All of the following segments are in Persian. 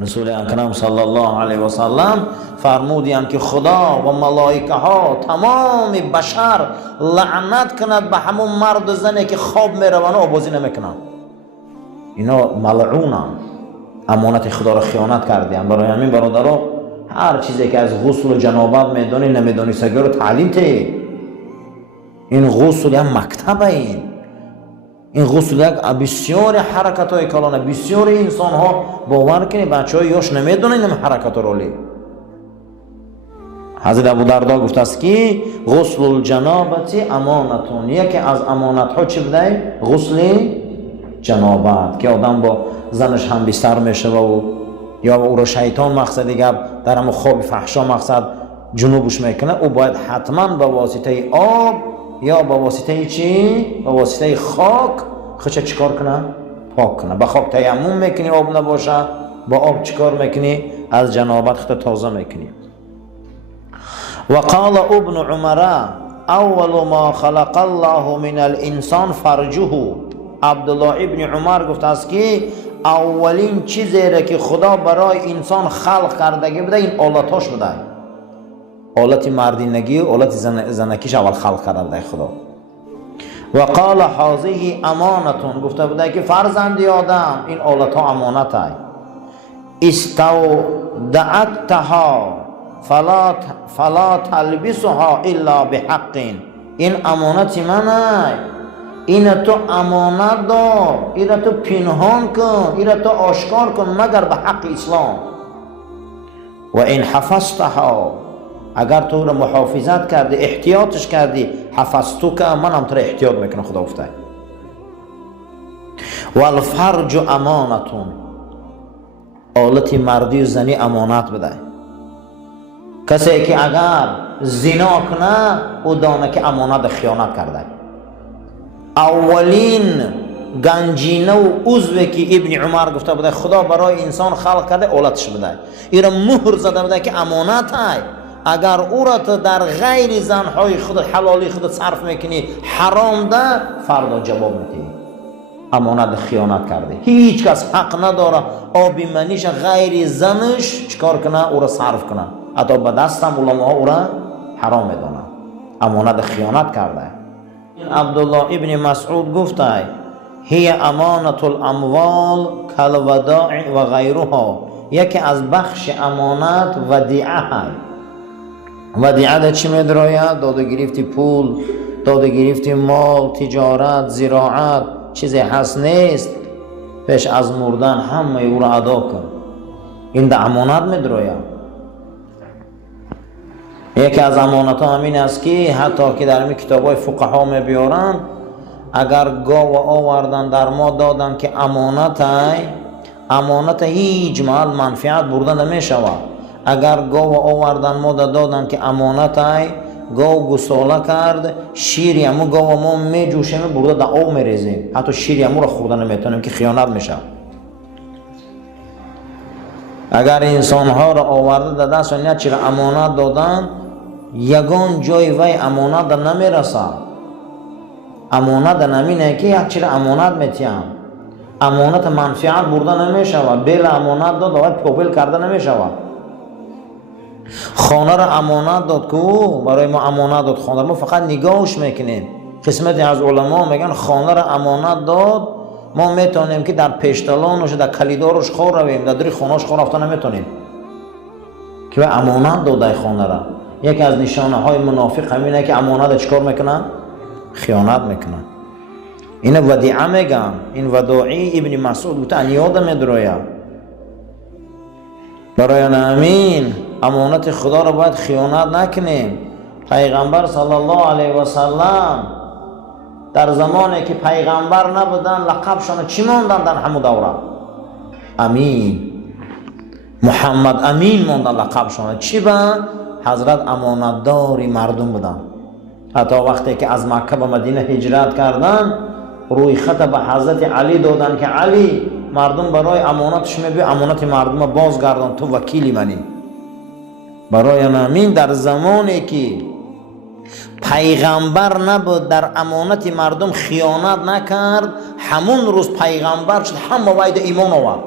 رسول اکرم صلی الله علیه و سلم فرمودند که خدا و ملائکه ها تمام بشر لعنت کند به همون مرد و زنی که خواب میروند و آبازی نمیکنند. اینا ملعونن، امانت خدا را خیانت کردند. برای همین برادرها هر چیزی که از غسل و جنابت میدونی نمیدونی سگی رو تعلیم ته. این غسل یک مکتبه، این غسل یک بسیار حرکت های کلانه. بسیار انسان ها باور کنی بچه های یاش نمیدونن این حرکت ها رولی. حضرت ابو دردا گفته است که غسل الجنابت امانتون، یکی از امانت ها چی بوده؟ غسل جنابت، که آدم با زنش هم بیستر میشه و یا او را شیطان مقصد دیگر در همون خواب فحشا مقصد جنوبش میکنه، او باید حتما به واسطه آب یا با واسطه چی؟ با واسطه خاک خودش چیکار کنه؟ پاک کنه. با خاک تیمم میکنی آب نباشه، با آب چیکار میکنی؟ از جنابت خود تازه میکنی. و قال ابن عمر اول ما خلق الله من الانسان فرجه. عبدالله ابن عمر گفت است که اولین چیزی را که خدا برای انسان خلق کردگی بوده این آلتاش بوده. آلت مردینگی و آلت زنکیش اول خلق کرده خدا. و قال هذه امانتون، گفته بوده که فرزند آدم این آلت ها امانت های. استودعتها فلا تلبسها الا بحق. این امانت منه، این تو امانت دار، این تو پنهان کن، این تو آشکار کن مگر به حق اسلام. و این حفظتها، اگر تو رو محافظت کردی احتیاطش کردی، حفظتو که من هم تو رو احتیاط میکنم. خدا گفته و الفرج امانتون، آلت مردی و زنی امانت بده. کسی که اگر زنا کنه او دانه که امانت خیانت کرده. اولین گنجینه و عضوی که ابن عمر گفته بوده خدا برای انسان خلق کرده آلتش بده. این را مهر زده بوده که امانت های، اگر او را تو در غیر زنهای خود حلالی خود صرف میکنی حرام ده، فردا جواب میدی امانت خیانت کرده. هیچ کس حق نداره آبی منیش غیر زنش چکار کنه؟ او را صرف کنه. حتی به دستم علما ها او را حرام میدونن، امانت خیانت کرده. عبدالله ابن مسعود گفته هی امانت الاموال کالوداع و غیرها، یکی از بخش امانت ودیعه های. ودیعه ده چی میدراید؟ داده گرفتی پول، داده گرفتی مال، تجارت، زراعت، چیزی هست نیست پیش از مردن همه او را ادا کن. این ده امانت میدراید. یکی از امانت ها همین است که حتی که در این کتاب های فقها می بیارن، اگر گاو آوردن در ما دادن که امانت هیچ محل منفعت برده نمی شود. اگر گاو آوردن ما دادن که امانت گاو گساله کرد، شیری همو گاو ما می جوشیم برده در آب می ریزیم، حتی شیری همو را خورده نمیتونیم که خیانت میشه. اگر انسان ها را آورده در دست و چرا امانت دادن، یگان جای وی امانت در نمی رسد. امانت در نمینه که یک چرا امانت میتیم، امانت منفعت برده نمی شود. بیل امانت داد و پوبل کرده نمی شود. خانه را امانت داد که برای ما امانت داد، خانه را ما فقط نگاهش میکنیم. قسمتی از علما میگن خانه را امانت داد، ما میتونیم که در پیشتلانش در کلیدارش خور رویم، در دری خانهش خور رفته نمیتونیم که امانت داده خانه را. یکی از نشانه های منافق همینه که امانت چکار میکنن؟ خیانت میکنن. این ودیعه میگن. این وداعی ابن مسعود گفته ان یاد میدراید. برای همین امانت خدا را باید خیانت نکنیم. پیغمبر صلی الله علیه و سلم در زمانی که پیغمبر نبودن لقبشان چی ماندن در همون دوره؟ امین. محمد امین ماندن لقبشان. چی بود؟ حضرت امانتداری مردم بودن. حتی وقتی که از مکه به مدینه هجرت کردن، روی خط به حضرت علی دادن که علی مردم برای امانتش میگه امانت مردم بازگردان، تو وکیلی منی. برای همین در زمانی که پیغمبر نبود در امانت مردم خیانت نکرد، همون روز پیغمبر شد، همه باید ایمان آورد.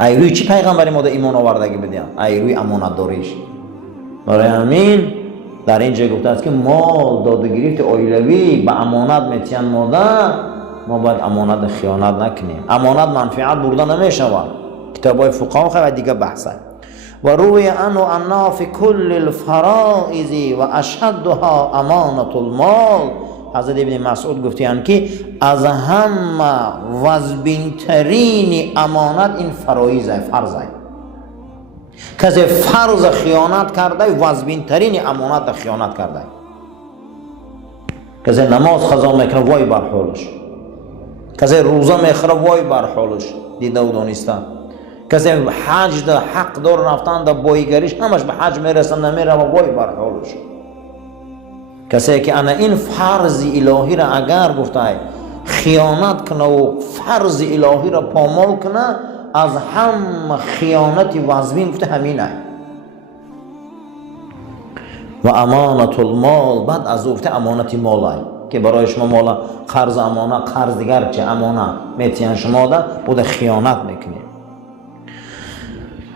ای روی چی پیغمبری ما در ایمان آوردگی بدیم؟ ای روی امانت داریش. برای همین در اینجا گفته است که مال داد و گرفت اولیوی به امانت میتین مادر، ما باید امانت خیانت نکنیم. امانت منفعت برده نمیشود. کتابای فقها خیلی دیگه بحثه. و روی انه فی کل الفرائض و اشدها امانت المال. حضرت ابن مسعود گفتیان که از همه وزبین ترین امانت این فرایض فرضه. کسی فرض خیانت کرده وزبین ترین امانت خیانت کرده. کسی نماز قضا میکنه وای بر حالش، کسی روزه میخوره وای بر حالش، دیده و دانسته. کسی حج ده حق دار رفتن ده بایگریش همش به حج میرسن نمیره و وای بر حالش. کسی که انا این فرض الهی را اگر گفته خیانت کنه و فرض الهی را پامال کنه، از هم خیانت وزبین گفته همینه. و امانت المال، بعد از گفته امانت مال که برای شما مال قرض امانت، قرض دیگر چه امانت میتین شما ده بود خیانت میکنید.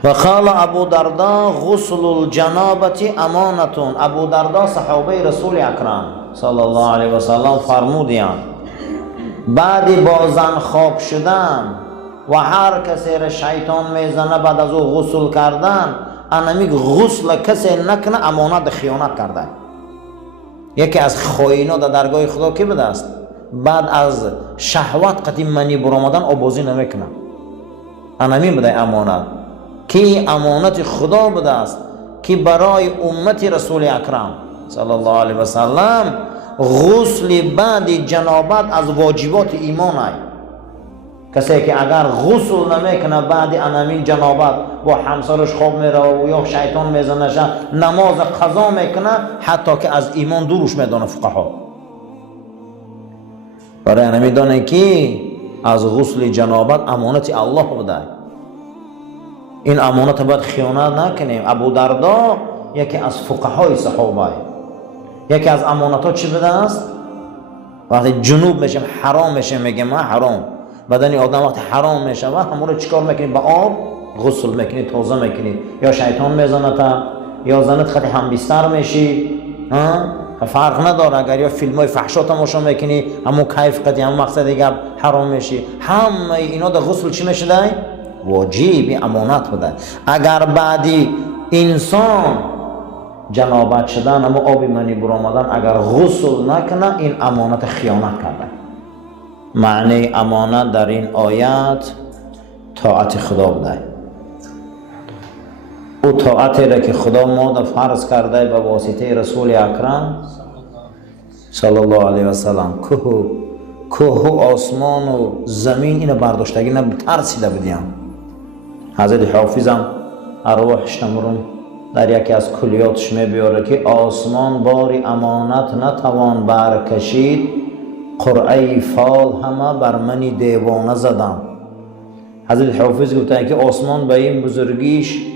و قال ابو دردا غسل الجنابه امانتون. ابو دردا صحابه رسول اکرم صلی الله علیه و سلم فرمودیان بعد با زن خواب شدن و هر کسی را شیطان میزنه بعد از او غسل کردن، انمی غسل کسی نکنه امانت خیانت کرده. یکی از خائنا در درگاه خدا کی بوده است؟ بعد از شهوت قدیم منی برآمدن آبازی نمیکنه. انمی بوده امانت که امانت خدا بوده است که برای امت رسول اکرم صلی الله علیه و سلم غسل بعد جنابت از واجبات ایمان است. کسی که اگر غسل نمیکنه بعد انامین جنابت با همسرش خواب میره و یا شیطان میزنش نماز قضا میکنه، حتی که از ایمان دورش میدانه فقها. برای انامین دانه که از غسل جنابت امانت الله بوده. این امانت باید خیانت نکنیم. ابو دردا یکی از فقهای صحابه، یکی از امانت ها چی بوده است؟ وقتی جنوب میشیم حرام میشه، میگه من حرام. بدن آدم وقتی حرام میشه و همون رو چیکار میکنید؟ به آب غسل میکنید، تازه میکنید. یا شیطان میزنه تا یا زنت خیلی هم بیستر میشی، فرق نداره. اگر یا فیلم های فحشا تماشا میکنی همون کیف قدی همون مقصد دیگه حرام میشی. همه اینا در غسل چی میشه؟ واجبی امانت بوده. اگر بعدی انسان جنابت شدن اما آبی منی برآمدن اگر غسل نکنه، این امانت خیانت کرده. معنی امانت در این آیت طاعت خدا بوده. او طاعتی را که خدا ما فرض کرده به واسطه رسول اکرم صلی الله علیه و سلم، کوه و آسمان و زمین اینو برداشتگی نترسیده بودیم. حضرت حافظم ارواحش نمرون در یکی از کلیاتش میبیاره که آسمان باری امانت نتوان برکشید، قرعه فال همه بر منی دیوانه زدم. حضرت حافظ گفته که آسمان به این بزرگیش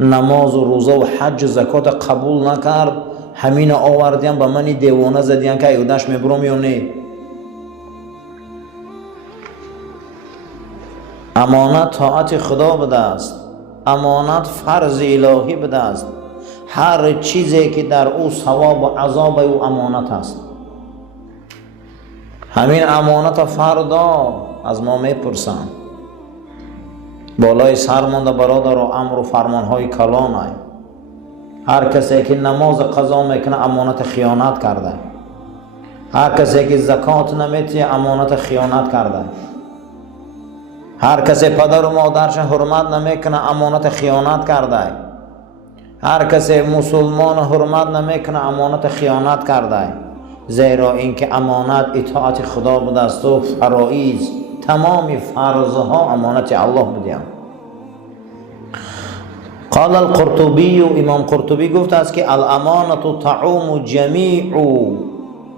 نماز و روزه و حج و زکات قبول نکرد، همین آوردیم به منی دیوانه زدیم که ایودش میبرم یا نه. امانت طاعت خدا بوده است. امانت فرض الهی بوده است. هر چیزی که در او ثواب و عذاب او امانت است. همین امانت فردا از ما میپرسن. بالای سر مانده برادر و امر و فرمانهای کلان ای. هر کسی که نماز قضا میکنه امانت خیانت کرده. هر کسی که زکات نمیده امانت خیانت کرده. هر کسی پدر و مادرش حرمت نمیکنه امانت خیانت کرده. هر کسی مسلمان حرمت نمیکنه امانت خیانت کرده. زیرا اینکه امانت اطاعت خدا بوده است و فرائض تمام فرضها امانت الله بودند. قال القرطبی، امام قرطبی گفته است که الامانة تعم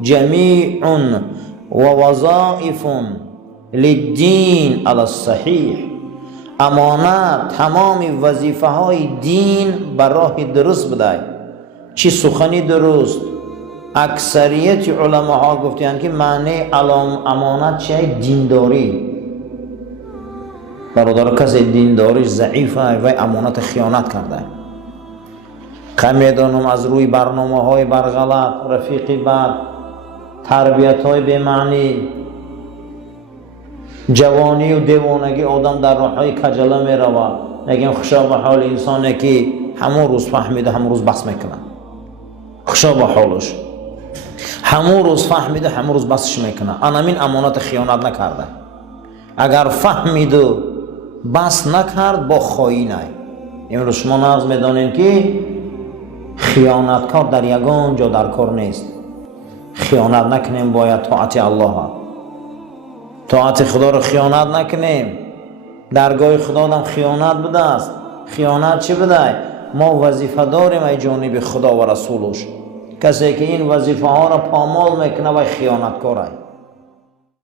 جمیع و وظائف للدین علی الصحیح. امانت تمام وظیفه های دین بر راه درست بده. چی سخنی درست؟ اکثریت علماء گفتند که معنی امانت چیه؟ دینداری. برادر کسی دینداریش ضعیفه و امانت خیانت کرده. میدانم از روی برنامه های برغلط، رفیقی بد، تربیت های بمعنی، جوانی و دیوانگی آدم در راه های کجله می رود. نگیم خوشا به حال انسانی که همون روز فهمیده همون روز بس میکنه. خوشا به حالش، همون روز فهمیده همون روز بسش میکنه. آنامین امانت خیانت نکرده. اگر فهمید و بس نکرد با خائنه. امروز شما ناز میدانین که خیانتکار در یگان جا در کار نیست. خیانت نکنیم، باید طاعت الله، طاعت خدا رو خیانت نکنیم. درگاه خدا هم خیانت بوده است. خیانت چی بوده؟ ما وظیفه داریم ای جانب خدا و رسولش. کسی که این وظیفه ها را پامال میکنه و خیانتکاره.